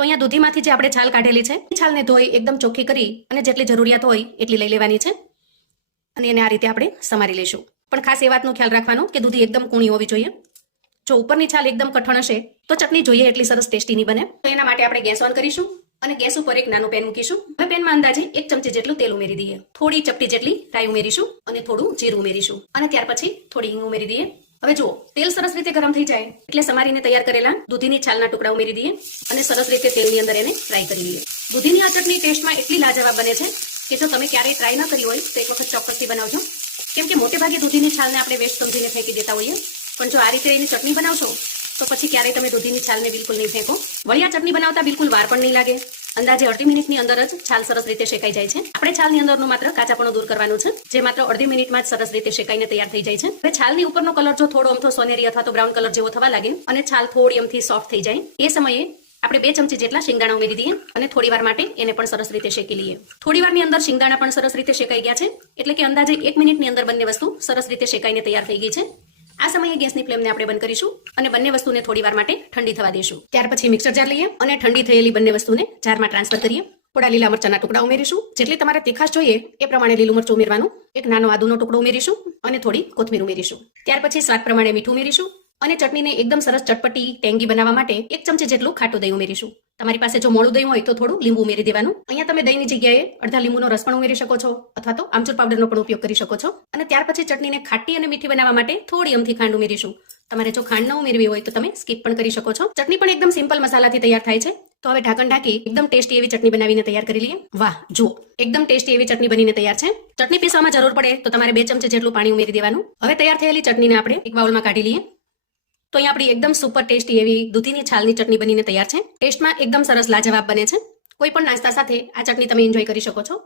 તો અહીંયા દૂધીમાંથી જે આપણે છાલ કાઢેલી છે એ છાલને ધોઈ એકદમ ચોખ્ખી કરી અને જેટલી જરૂરિયાત હોય એટલી લઈ લેવાની છે અને એને આ રીતે આપણે સમારી લઈશું. પણ ખાસ એ વાતનો ખ્યાલ રાખવાનો કે દૂધી એકદમ કૂણી હોવી જોઈએ. જો ઉપરની છાલ એકદમ કઠણ હશે તો ચટણી જોઈએ એટલી સરસ ટેસ્ટી નહીં બને. તો એના માટે આપણે ગેસ ઓન કરીશું અને ગેસ ઉપર એક નાનું પેન મૂકીશું. હવે પેનમાં અંદાજે 1 ચમચી જેટલું તેલ ઉમેરી દઈએ. થોડી ચપટી જેટલી રાઈ ઉમેરીશું અને થોડું જીરું ઉમેરીશું અને ત્યાર પછી થોડી હિંગ ઉમેરી દઈએ. હવે જુઓ, તેલ સરસ રીતે ગરમ થઈ જાય એટલે સમારીને તૈયાર કરેલા દૂધીની છાલના ટુકડા ઉમેરી દઈએ અને સરસ રીતે તેલની અંદર એને ફ્રાય કરી લઈએ. દૂધીની આ ચટણી ટેસ્ટમાં એટલી લાજવાબ બને છે કે જો તમે ક્યારેય ટ્રાય ન કરી હોય તો એક વખત ચોક્કસથી બનાવજો. કેમ કે મોટે ભાગે દૂધીની છાલને આપણે વેસ્ટ સમજીને ફેંકી દેતા હોઈએ, પણ જો આ રીતે એની ચટણી બનાવશો તો પછી ક્યારેય તમે દૂધીની છાલને બિલકુલ નહીં ફેંકો. વળી આ ચટણી બનાવતા બિલકુલ વાર પણ નહીં લાગે. અંદાજે 30 મિનિટની અંદર જ છાલ સરસ રીતે શેકાઈ જાય છે. આપણે છાલની અંદરનું માત્ર કાચાપણું દૂર કરવાનું છે, જે માત્ર 30 મિનિટમાં જ સરસ રીતે શેકાઈને તૈયાર થઈ જાય છે. હવે છાલની ઉપરનો કલર જો થોડો અમથો સોનેરી અથવા તો બ્રાઉન કલર જેવો થવા લાગે અને છાલ થોડી અમથી સોફ્ટ થઈ જાય, એ સમયે આપણે 2 ચમચી જેટલા શિંગદાણા ઉમેરી દઈએ અને થોડી વાર માટે એને પણ સરસ રીતે શેકી લઈએ. થોડી વારની અંદર શિંગદાણા પણ સરસ રીતે શેકાઈ ગયા છે, એટલે કે અંદાજે 1 મિનિટની અંદર બંને વસ્તુ સરસ રીતે શેકાઈને તૈયાર થઈ ગઈ છે. આ સમયે ગેસની ફ્લેમને આપણે બંધ કરીશું અને બંને વસ્તુને થોડી વાર માટે ઠંડી થવા દઈશું. ત્યાર પછી મિક્સર જાર લઈએ અને ઠંડી થયેલી બંને વસ્તુને જારમાં ટ્રાન્સફર કરીએ. થોડા લીલા મરચાના ટુકડા ઉમેરીશું. જેટલી તમારે તીખાશ જોઈએ એ પ્રમાણે લીલું મરચું ઉમેરવાનું. એક નાનો આદુનો ટુકડો ઉમેરીશું અને થોડી કોથમીર ઉમેરીશું. ત્યાર પછી સ્વાદ પ્રમાણે મીઠું ઉમેરીશું અને ચટણીને એકદમ સરસ ચટપટી ટેંગી બનાવવા માટે 1 ચમચી જેટલું ખાટું દહીં ઉમેરીશું. તમારી પાસે જો મોળું દહીં હોય તો થોડું લીંબુ ઉમેરી દેવાનું. અહીંયા તમે દહીંની જગ્યાએ અડધા લીંબુનો રસ પણ ઉમેરી શકો છો અથવા તો આમચૂર પાવડરનો પણ ઉપયોગ કરી શકો છો. અને ત્યાર પછી ચટણીને ખાટી અને મીઠી બનાવવા માટે થોડી અમથી ખાંડ ઉમેરીશું. તમારે જો ખાંડ ન ઉમેરવી હોય તો તમે સ્કીપ પણ કરી શકો છો. ચટણી પણ એકદમ સિમ્પલ મસાલાથી તૈયાર થાય છે. તો હવે ઢાંકણ ઢાંકી એકદમ ટેસ્ટી એવી ચટણી બનાવીને તૈયાર કરી લઈએ. વાહ, જુઓ, એકદમ ટેસ્ટી એવી ચટણી બનીને તૈયાર છે. ચટણી પીસવામાં જરૂર પડે તો તમારે 2 ચમચી જેટલું પાણી ઉમેરી દેવાનું. હવે તૈયાર થયેલી ચટણીને આપણે એક બાઉલમાં કાઢી લઈએ. તો અહીંયા આપણી એકદમ સુપર ટેસ્ટી એવી દૂધીની છાલની ચટણી બનીને તૈયાર છે. ટેસ્ટમાં એકદમ સરસ લાજવાબ બને છે. કોઈ પણ નાસ્તા સાથે આ ચટણી તમે એન્જોય કરી શકો છો.